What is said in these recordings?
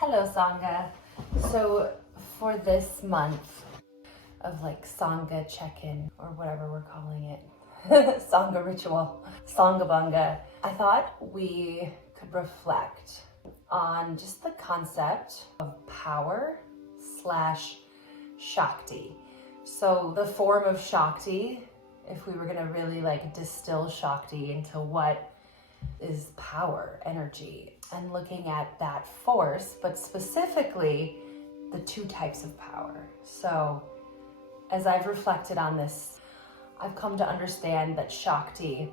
Hello, Sangha. So for this month of like Sangha check-in or whatever we're calling it, Sangha ritual, Sangha, I thought we could reflect on just the concept of power / Shakti. So the form of Shakti, if we were gonna really like distill Shakti into what is power, energy, and looking at that force, but specifically the two types of power. So as I've reflected on this, I've come to understand that Shakti,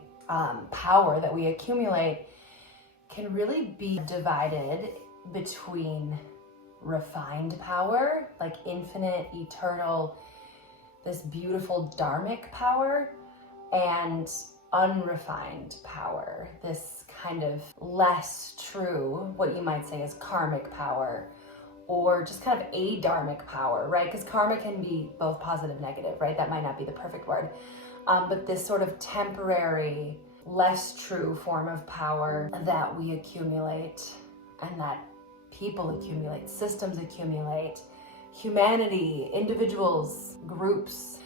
power that we accumulate, can really be divided between refined power, like infinite, eternal, this beautiful dharmic power, and unrefined power, this kind of less true, what you might say is karmic power, or just kind of adharmic power, right? Because karma can be both positive, negative, right? That might not be the perfect word. But this sort of temporary, less true form of power that we accumulate and that people accumulate, systems accumulate, humanity, individuals, groups,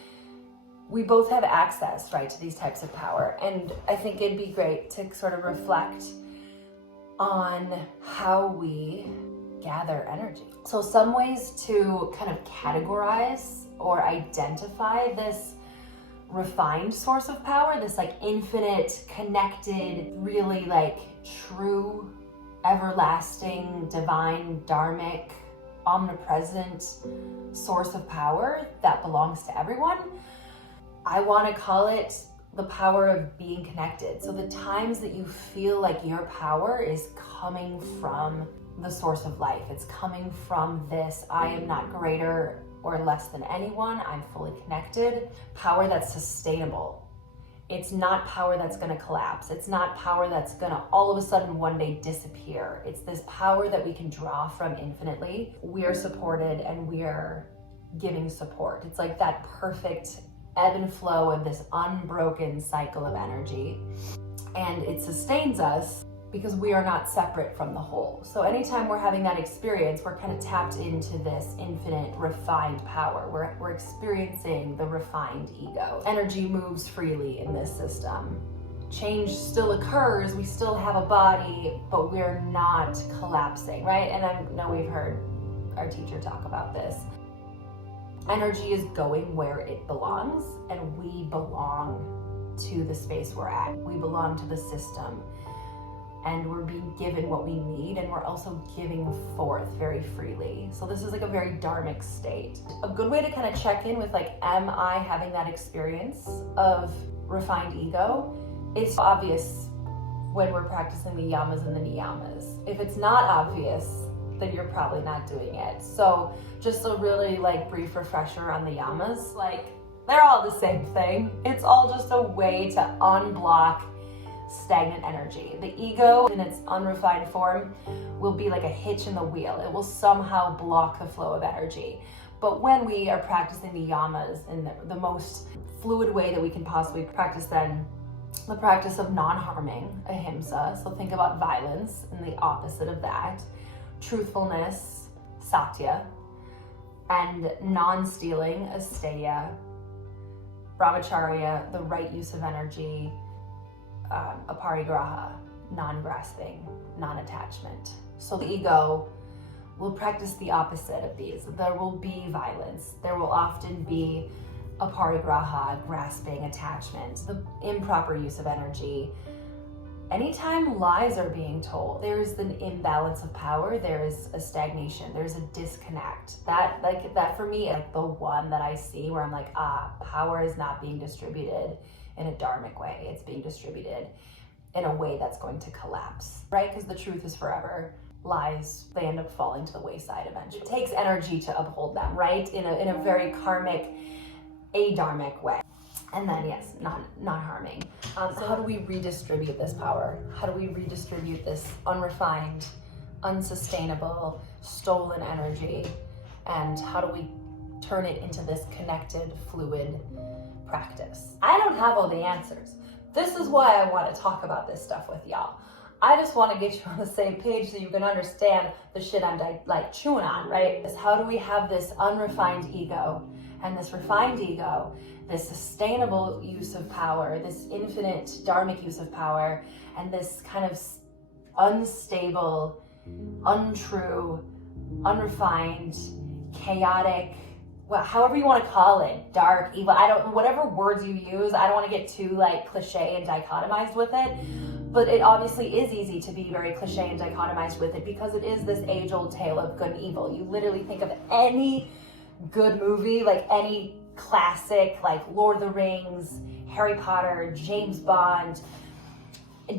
we both have access, right, to these types of power. And I think it'd be great to sort of reflect on how we gather energy. So some ways to kind of categorize or identify this refined source of power, this like infinite, connected, really like true, everlasting, divine, dharmic, omnipresent source of power that belongs to everyone. I want to call it the power of being connected. So the times that you feel like your power is coming from the source of life, it's coming from this, I am not greater or less than anyone, I'm fully connected. Power that's sustainable. It's not power that's going to collapse. It's not power that's going to all of a sudden one day disappear. It's this power that we can draw from infinitely. We are supported and we are giving support. It's like that perfect ebb and flow of this unbroken cycle of energy. And it sustains us because we are not separate from the whole. So anytime we're having that experience, we're kind of tapped into this infinite refined power. We're experiencing the refined ego. Energy moves freely in this system. Change still occurs, we still have a body, but we're not collapsing, right? And I know we've heard our teacher talk about this. Energy is going where it belongs, and we belong to the space we're at. We belong to the system, and we're being given what we need, and we're also giving forth very freely. So this is like a very dharmic state. A good way to kind of check in with like, am I having that experience of refined ego? It's obvious when we're practicing the yamas and the niyamas. If it's not obvious, then you're probably not doing it. So just a really like brief refresher on the yamas, like they're all the same thing. It's all just a way to unblock stagnant energy. The ego in its unrefined form will be like a hitch in the wheel. It will somehow block the flow of energy. But when we are practicing the yamas in the most fluid way that we can possibly practice, then the practice of non-harming, ahimsa. So think about violence and the opposite of that. Truthfulness, satya, and non-stealing, asteya, brahmacharya, the right use of energy, aparigraha, non-grasping, non-attachment. So the ego will practice the opposite of these. There will be violence. There will often be aparigraha, grasping, attachment, the improper use of energy. Anytime lies are being told, there's an imbalance of power, there's a stagnation, there's a disconnect. That for me, like the one that I see where I'm like, power is not being distributed in a dharmic way. It's being distributed in a way that's going to collapse, right? Because the truth is forever. Lies, they end up falling to the wayside eventually. It takes energy to uphold them, right? In a very karmic, adharmic way. And then yes, not harming. So how do we redistribute this power? How do we redistribute this unrefined, unsustainable, stolen energy? And how do we turn it into this connected, fluid practice? I don't have all the answers. This is why I want to talk about this stuff with y'all. I just want to get you on the same page so you can understand the shit I'm like chewing on, right? Is how do we have this unrefined ego and this refined ego, this sustainable use of power, this infinite dharmic use of power, and this kind of unstable, untrue, unrefined, chaotic, well, however you want to call it, dark, evil, whatever words you use, I don't want to get too like cliche and dichotomized with it, but it obviously is easy to be very cliche and dichotomized with it because it is this age-old tale of good and evil. You literally think of any good movie, like any classic, like Lord of the Rings, Harry Potter, James Bond,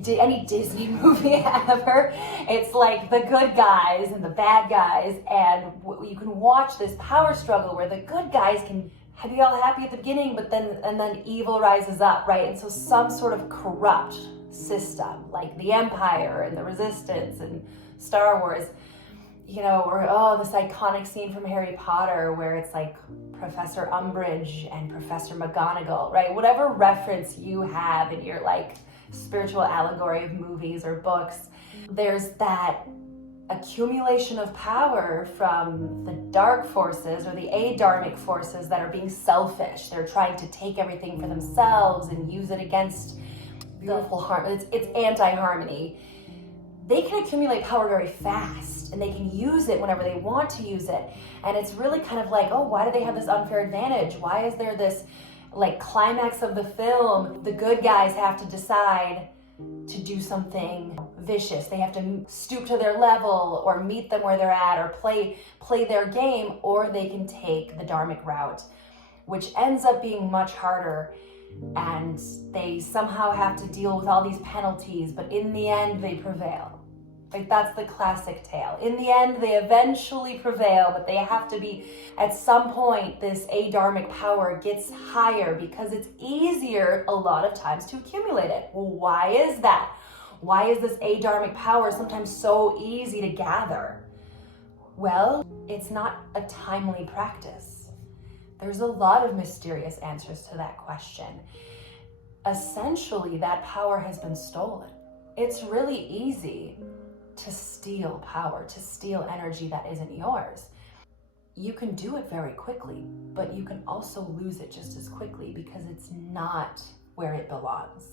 any Disney movie ever, it's like the good guys and the bad guys, and you can watch this power struggle where the good guys can be all happy at the beginning, but then evil rises up, right? And so some sort of corrupt system, like the Empire and the Resistance and Star Wars, you know, or this iconic scene from Harry Potter where it's like Professor Umbridge and Professor McGonagall, right? Whatever reference you have in your like spiritual allegory of movies or books, there's that accumulation of power from the dark forces or the adharmic forces that are being selfish. They're trying to take everything for themselves and use it against beautiful harmony. It's anti-harmony. They can accumulate power very fast and they can use it whenever they want to use it. And it's really kind of like, oh, why do they have this unfair advantage? Why is there this like climax of the film? The good guys have to decide to do something vicious. They have to stoop to their level or meet them where they're at or play their game, or they can take the dharmic route, which ends up being much harder. And they somehow have to deal with all these penalties, but in the end they prevail. Like that's the classic tale. In the end they eventually prevail, but they have to be, at some point this adharmic power gets higher because it's easier a lot of times to accumulate it. Well, why is that? Why is this adharmic power sometimes so easy to gather? Well, it's not a timely practice. There's a lot of mysterious answers to that question. Essentially, that power has been stolen. It's really easy to steal power, to steal energy that isn't yours. You can do it very quickly, but you can also lose it just as quickly because it's not where it belongs.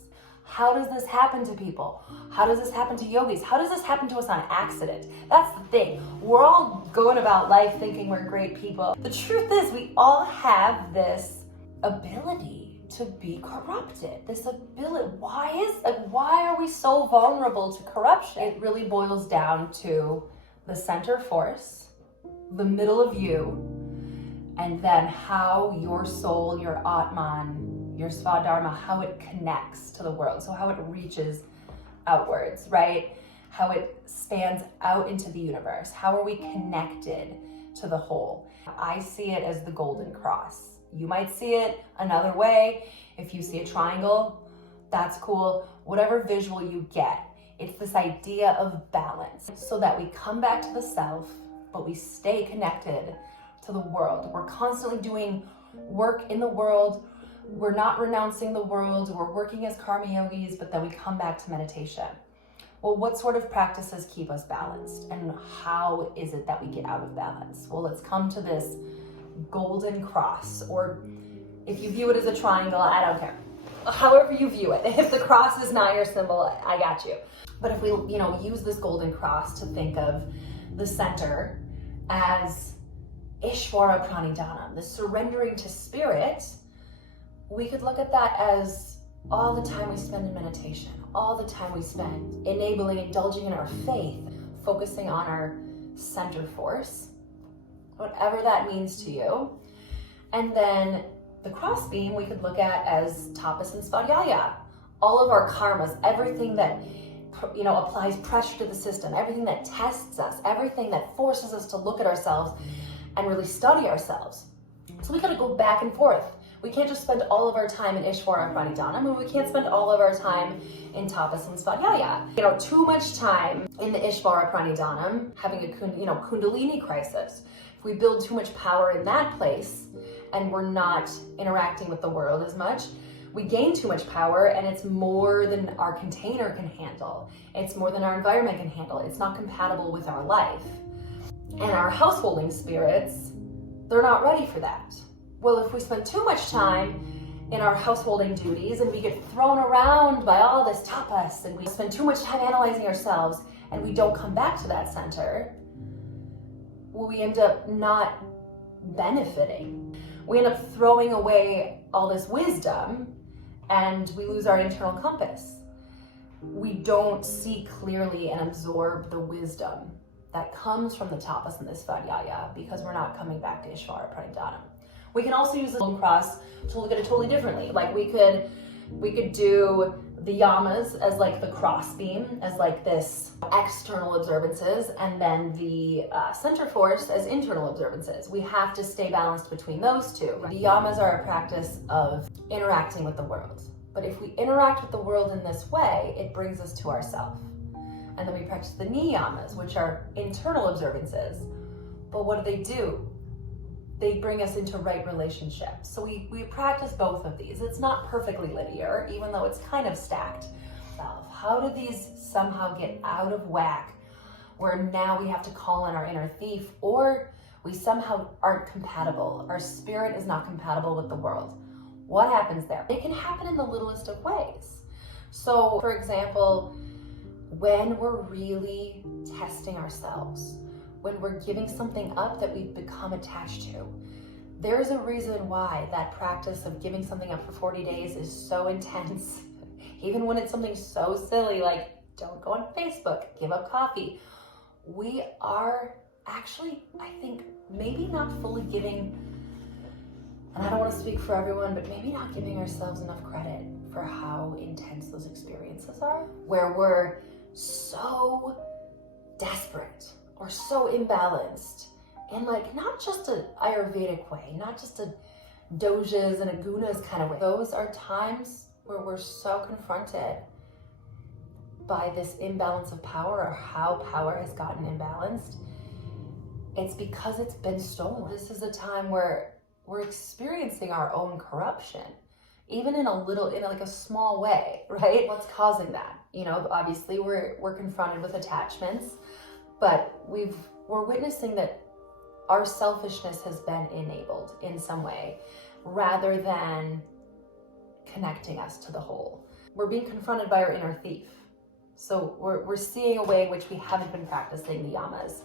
How does this happen to people? How does this happen to yogis? How does this happen to us on accident? That's the thing. We're all going about life thinking we're great people. The truth is we all have this ability to be corrupted. This ability. Why are we so vulnerable to corruption? It really boils down to the center force, the middle of you, and then how your soul, your Atman, your Svadharma, how it connects to the world. So how it reaches outwards, right? How it spans out into the universe. How are we connected to the whole? I see it as the golden cross. You might see it another way. If you see a triangle, that's cool. Whatever visual you get, it's this idea of balance so that we come back to the self, but we stay connected to the world. We're constantly doing work in the world. We're not renouncing the world. We're working as karma yogis, but then we come back to meditation. Well, what sort of practices keep us balanced? And how is it that we get out of balance? Well, let's come to this golden cross, or if you view it as a triangle, I don't care. However you view it. If the cross is not your symbol, I got you. But if we, use this golden cross to think of the center as Ishvara Pranidhanam, the surrendering to spirit, we could look at that as all the time we spend in meditation, all the time we spend enabling, indulging in our faith, focusing on our center force, whatever that means to you. And then the crossbeam we could look at as tapas and svadhyaya, all of our karmas, everything that applies pressure to the system, everything that tests us, everything that forces us to look at ourselves and really study ourselves. So we gotta go back and forth. We can't just spend all of our time in Ishvara Pranidhanam, and we can't spend all of our time in tapas and svadhyaya. Too much time in the Ishvara Pranidhanam, having a Kundalini crisis. If we build too much power in that place and we're not interacting with the world as much, we gain too much power, and it's more than our container can handle. It's more than our environment can handle. It's not compatible with our life. And our householding spirits, they're not ready for that. Well, if we spend too much time in our householding duties and we get thrown around by all this tapas, and we spend too much time analyzing ourselves and we don't come back to that center, well, we end up not benefiting. We end up throwing away all this wisdom and we lose our internal compass. We don't see clearly and absorb the wisdom that comes from the tapas and this Svadhyaya because we're not coming back to Ishvara Pranidhanam. We can also use the golden cross to look at it totally differently. Like we could do the yamas as like the cross beam, as like this external observances, and then the center force as internal observances. We have to stay balanced between those two. The yamas are a practice of interacting with the world. But if we interact with the world in this way, it brings us to ourselves. And then we practice the niyamas, which are internal observances. But what do? They bring us into right relationships. So we practice both of these. It's not perfectly linear, even though it's kind of stacked. How do these somehow get out of whack where now we have to call in our inner thief, or we somehow aren't compatible? Our spirit is not compatible with the world. What happens there? It can happen in the littlest of ways. So, for example, when we're really testing ourselves, when we're giving something up that we've become attached to, there's a reason why that practice of giving something up for 40 days is so intense. Even when it's something so silly like don't go on Facebook, give up coffee. We are actually, I think, maybe not fully giving, and I don't want to speak for everyone, but maybe not giving ourselves enough credit for how intense those experiences are, where we're so desperate or so imbalanced in like not just an Ayurvedic way, not just a dojas and a gunas kind of way. Those are times where we're so confronted by this imbalance of power, or how power has gotten imbalanced. It's because it's been stolen. This is a time where we're experiencing our own corruption, even in a small way, right? What's causing that? You know, obviously we're confronted with attachments, but we're witnessing that our selfishness has been enabled in some way, rather than connecting us to the whole. We're being confronted by our inner thief. So we're seeing a way in which we haven't been practicing the yamas.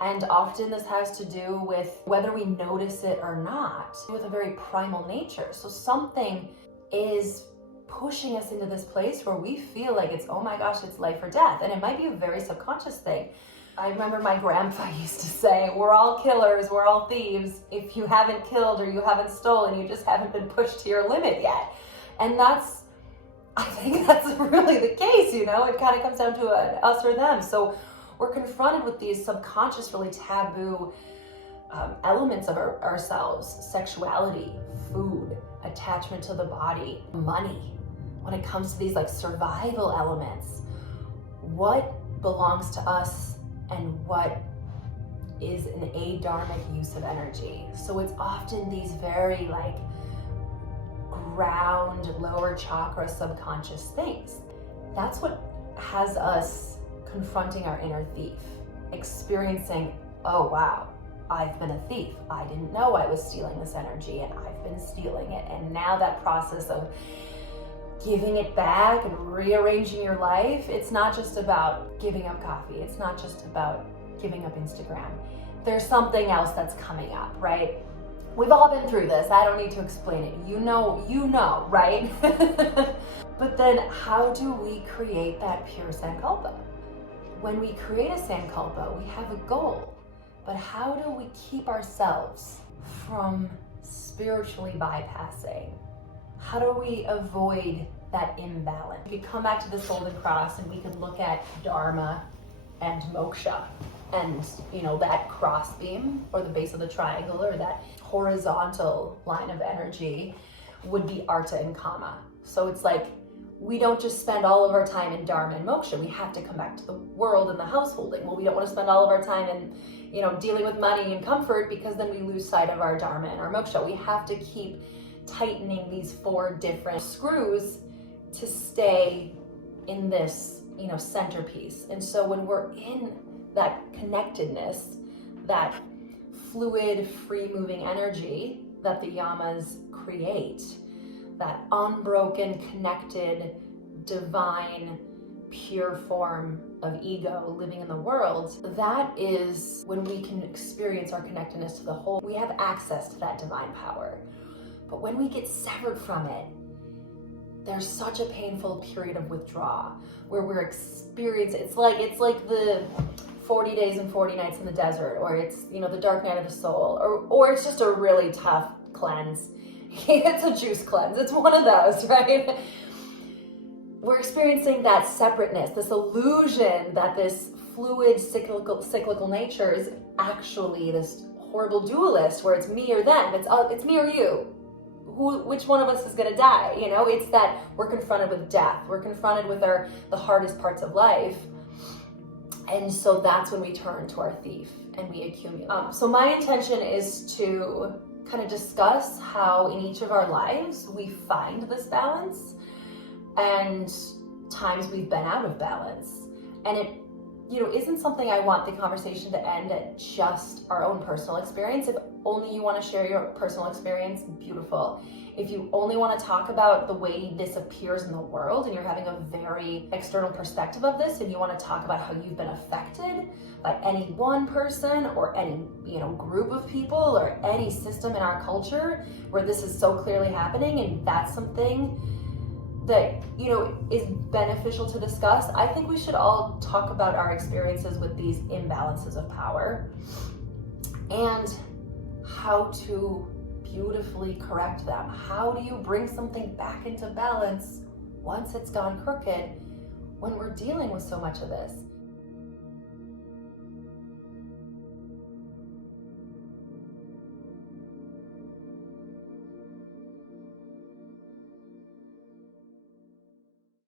And often this has to do with, whether we notice it or not, with a very primal nature. So something is pushing us into this place where we feel like it's, oh my gosh, it's life or death. And it might be a very subconscious thing. I remember my grandpa used to say, we're all killers, we're all thieves. If you haven't killed or you haven't stolen, you just haven't been pushed to your limit yet. And I think that's really the case, you know? It kind of comes down to us or them. So we're confronted with these subconscious, really taboo elements of ourselves: sexuality, food, attachment to the body, money. When it comes to these like survival elements, what belongs to us and what is an adharmic use of energy. So it's often these very like ground, lower chakra, subconscious things. That's what has us confronting our inner thief, experiencing, oh wow, I've been a thief. I didn't know I was stealing this energy, and I've been stealing it. And now that process of giving it back and rearranging your life, it's not just about giving up coffee. It's not just about giving up Instagram. There's something else that's coming up, right? We've all been through this. I don't need to explain it. You know, right? But then how do we create that pure sankalpa? When we create a sankalpa, we have a goal. But how do we keep ourselves from spiritually bypassing? How do we avoid that imbalance? We could come back to this golden cross and we could look at dharma and moksha. And, you know, that cross beam, or the base of the triangle, or that horizontal line of energy would be artha and kama. So it's like, we don't just spend all of our time in dharma and moksha. We have to come back to the world and the householding. Well, we don't want to spend all of our time in, you know, dealing with money and comfort, because then we lose sight of our dharma and our moksha. We have to keep tightening these 4 different screws to stay in this, centerpiece. And so when we're in that connectedness, that fluid, free-moving energy that the yamas create, that unbroken, connected, divine, pure form of ego living in the world, that is when we can experience our connectedness to the whole. We have access to that divine power. But when we get severed from it, there's such a painful period of withdrawal where we're experiencing, it's like the 40 days and 40 nights in the desert, or it's, the dark night of the soul, or it's just a really tough cleanse. It's a juice cleanse. It's one of those, right? We're experiencing that separateness, this illusion that this fluid, cyclical nature is actually this horrible dualist where it's me or them. It's me or you. Which one of us is going to die? It's that we're confronted with death. We're confronted with the hardest parts of life. And so that's when we turn to our thief and we accumulate. So my intention is to kind of discuss how in each of our lives we find this balance and times we've been out of balance. And it, isn't something I want the conversation to end at just our own personal experience. If only you want to share your personal experience, beautiful. If you only want to talk about the way this appears in the world and you're having a very external perspective of this and you want to talk about how you've been affected by any one person or any, group of people or any system in our culture where this is so clearly happening and that's something that, is beneficial to discuss, I think we should all talk about our experiences with these imbalances of power and how to beautifully correct them. How do you bring something back into balance once it's gone crooked when we're dealing with so much of this?